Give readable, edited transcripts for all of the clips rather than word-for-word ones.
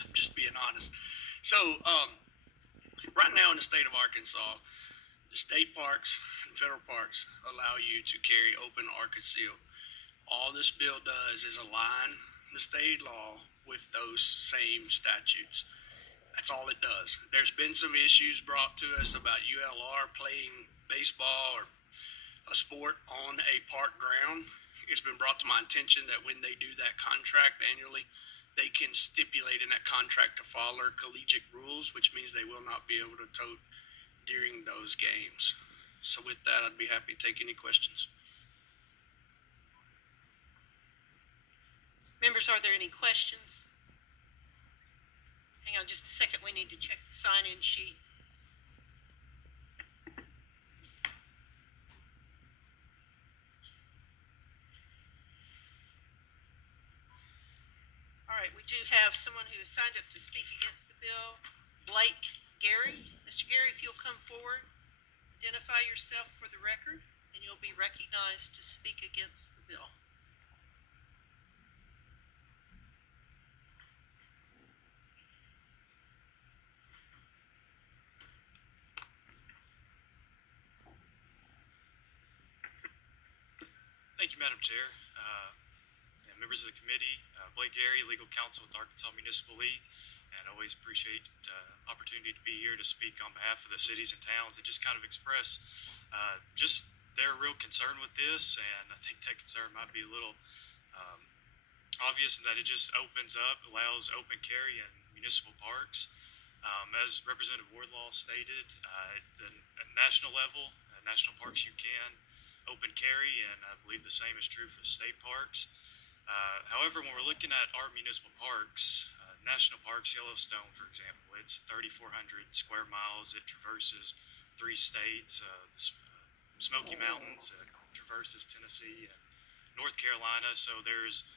I'm just being honest. So, right now in the state of Arkansas, the state parks and federal parks allow you to carry open or concealed. All this bill does is align the state law with those same statutes. That's all it does. There's been some issues brought to us about ULR playing baseball or a sport on a park ground. It's been brought to my attention that when they do that contract annually, they can stipulate in that contract to follow collegiate rules, which means they will not be able to tote during those games. So with that, I'd be happy to take any questions. Members, are there any questions? Hang on just a second. We need to check the sign-in sheet. All right, we do have someone who has signed up to speak against the bill, Blake Gary. Mr. Gary, if you'll come forward, identify yourself for the record, and you'll be recognized to speak against the bill. Thank you, Madam Chair. And members of the committee, Blake Gary, legal counsel with the Arkansas Municipal League, and always appreciate opportunity to be here to speak on behalf of the cities and towns and just kind of express just their real concern with this. And I think that concern might be a little obvious in that it just opens up, allows open carry in municipal parks. As Representative Wardlaw stated, at national level, national parks you can open carry, and I believe the same is true for the state parks. However, when we're looking at our municipal parks, national parks, Yellowstone, for example, it's 3,400 square miles. It traverses 3 states, the Smoky Mountains, traverses Tennessee and North Carolina. So there's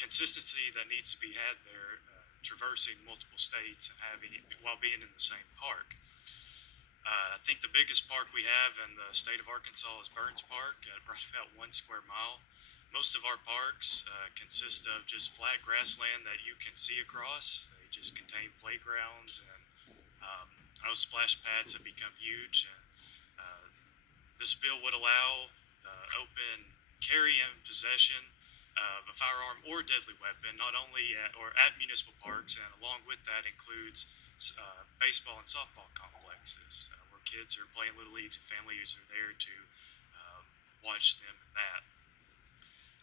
consistency that needs to be had there, traversing multiple states and having it while being in the same park. I think the biggest park we have in the state of Arkansas is Burns Park at right about 1 square mile. Most of our parks consist of just flat grassland that you can see across. They just contain playgrounds, and those splash pads have become huge. And, this bill would allow open carry and possession of a firearm or deadly weapon, not only at municipal parks, and along with that includes baseball and softball complexes where kids are playing little leagues and families are there to watch them in that.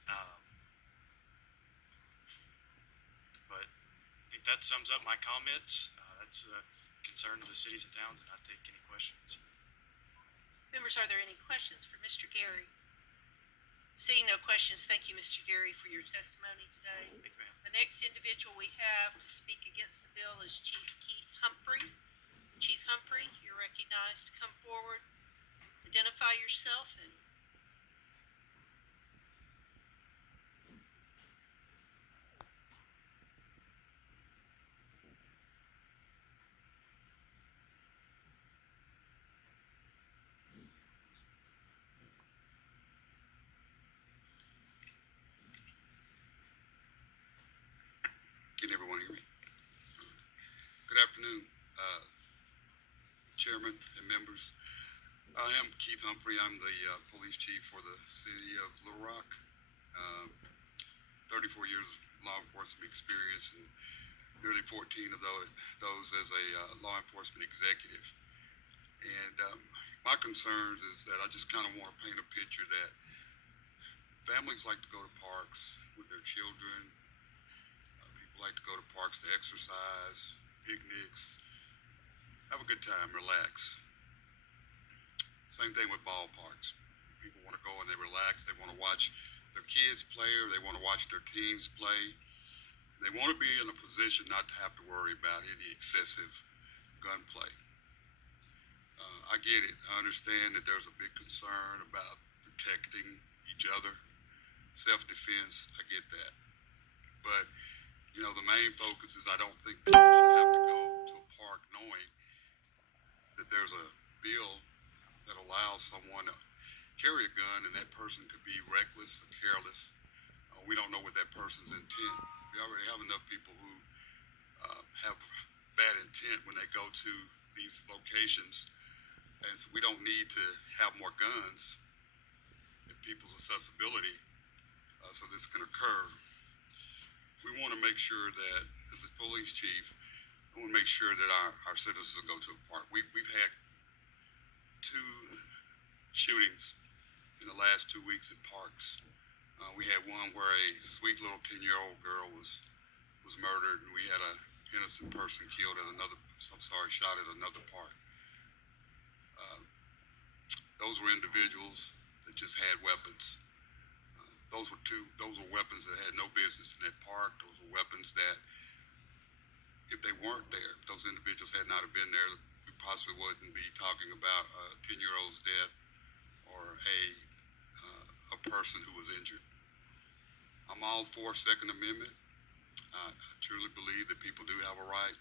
Um, but I think that sums up my comments. That's the concern of the cities and towns, and I'd take any questions. Members, are there any questions for Mr. Gary? Seeing no questions, thank you, Mr. Gary, for your testimony today. Thank you, ma'am. The next individual we have to speak against the bill is Chief Keith Humphrey. Chief Humphrey, you're recognized to come forward, identify yourself, and Can everyone hear me? Good afternoon, Chairman and members. I am Keith Humphrey. I'm the police chief for the city of Little Rock. Um, 34 years of law enforcement experience and nearly 14 of those as a law enforcement executive. And my concerns is that I just kind of want to paint a picture that families like to go to parks with their children. People like to go to parks to exercise, picnics, have a good time, relax. Same thing with ballparks. People want to go and they relax. They want to watch their kids play or they want to watch their teams play. They want to be in a position not to have to worry about any excessive gunplay. I get it. I understand that there's a big concern about protecting each other, self-defense. I get that. But, the main focus is I don't think people should have to go to a park knowing that there's a bill that allows someone to carry a gun and that person could be reckless or careless. We don't know what that person's intent We already have enough people who have bad intent when they go to these locations, and so we don't need to have more guns if people's accessibility so this can occur. We want to make sure that, as a police chief, I want to make sure that our citizens go to a park. We've had 2 shootings in the last 2 weeks at parks. We had one where a sweet little 10-year-old girl was murdered, and we had an innocent person killed at another, shot at another park. Those were individuals that just had weapons. Those were weapons that had no business in that park. Those were weapons that, if they weren't there, if those individuals had not have been there, we possibly wouldn't be talking about a 10-year-old's death or a person who was injured. I'm all for Second Amendment. I truly believe that people do have a right,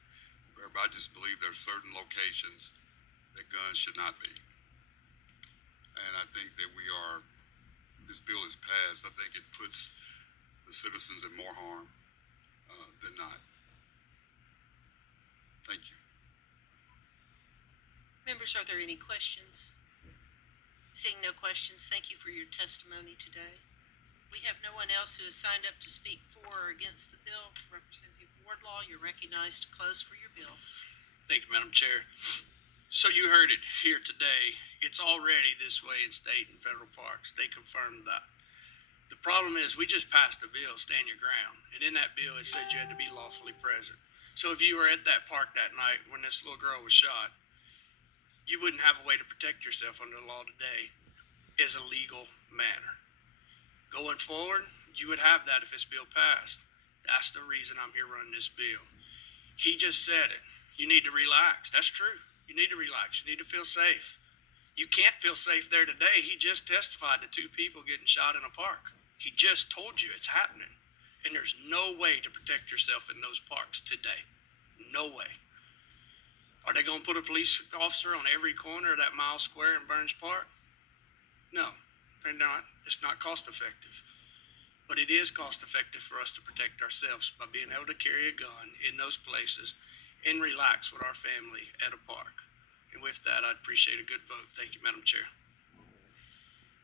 but I just believe there are certain locations that guns should not be. And I think that this bill is passed, I think it puts the citizens in more harm than not. Thank you. Members, are there any questions? Seeing no questions, thank you for your testimony today. We have no one else who has signed up to speak for or against the bill. Representative Wardlaw, you're recognized to close for your bill. Thank you, Madam Chair. So you heard it here today. It's already this way in state and federal parks. They confirmed that. The problem is we just passed a bill, Stand Your Ground, and in that bill it said you had to be lawfully present. So if you were at that park that night when this little girl was shot, you wouldn't have a way to protect yourself under the law today as a legal manner. Going forward, you would have that if this bill passed. That's the reason I'm here running this bill. He just said it. You need to relax. That's true. You need to relax. You need to feel safe. You can't feel safe there today. He just testified to 2 people getting shot in a park. He just told you it's happening. And there's no way to protect yourself in those parks today. No way. Are they going to put a police officer on every corner of that mile square in Burns Park? No, they're not. It's not cost effective. But it is cost effective for us to protect ourselves by being able to carry a gun in those places and relax with our family at a park. And with that, I'd appreciate a good vote. Thank you, Madam Chair.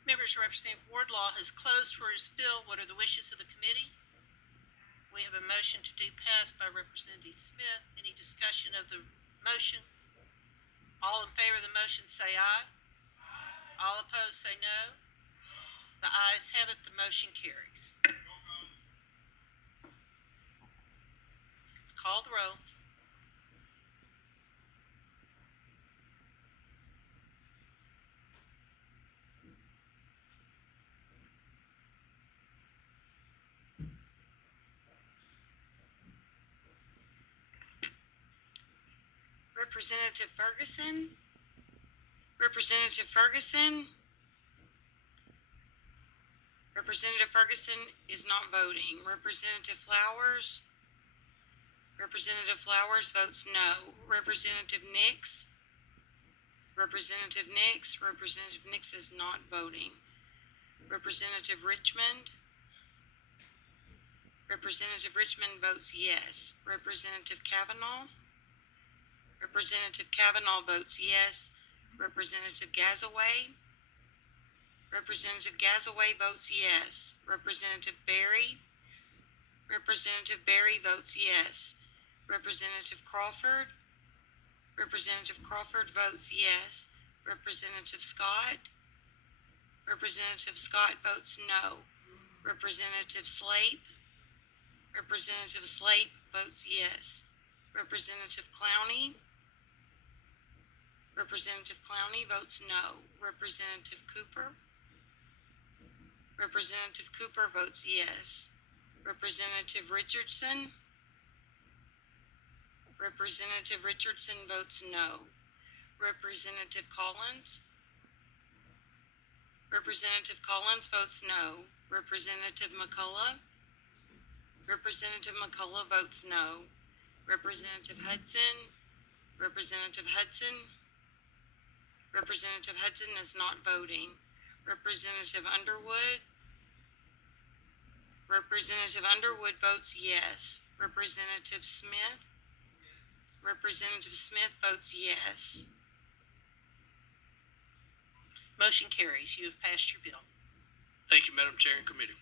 Members, Representative Wardlaw has closed for his bill. What are the wishes of the committee? We have a motion to do pass by Representative Smith. Any discussion of the motion? All in favor of the motion say aye. All opposed say no. The ayes have it. The motion carries. Let's call the roll. Representative Ferguson. Representative Ferguson. Representative Ferguson is not voting. Representative Flowers. Representative Flowers votes no. Representative Nix. Representative Nix. Representative Nix is not voting. Representative Richmond. Representative Richmond votes yes. Representative Kavanaugh. Representative Kavanaugh votes yes. Representative Gazaway. Representative Gazaway votes yes. Representative Berry. Representative Berry votes yes. Representative Crawford. Representative Crawford votes yes. Representative Scott. Representative Scott votes no. Representative Slape. Representative Slape votes yes. Representative Clowney. Representative Clowney votes no. Representative Cooper. Representative Cooper votes yes. Representative Richardson. Representative Richardson votes no. Representative Collins. Representative Collins votes no. Representative McCullough. Representative McCullough votes no. Representative Hudson. Representative Hudson. Representative Hudson is not voting. Representative Underwood. Representative Underwood votes yes. Representative Smith? Representative Smith votes yes. Motion carries. You have passed your bill. Thank you, Madam Chair and Committee.